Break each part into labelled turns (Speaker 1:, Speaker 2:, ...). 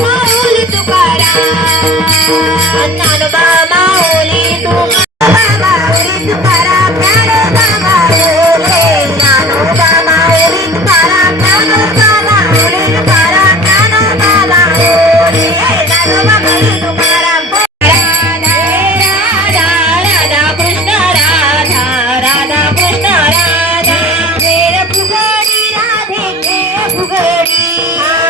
Speaker 1: माऊल Tukaram Dnyanoba Mauli Tukaram Mauli Tukaram Dnyanoba Mauli Dnyanoba Mauli Tukaram Dnyanoba Mauli Tukaram Dnyanoba Mauli Dnyanoba Mauli Tukaram Yeah.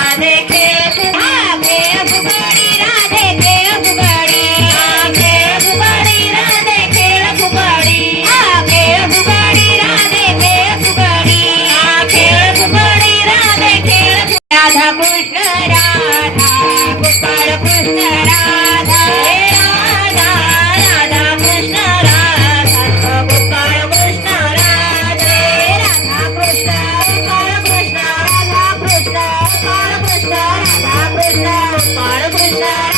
Speaker 1: Yeah.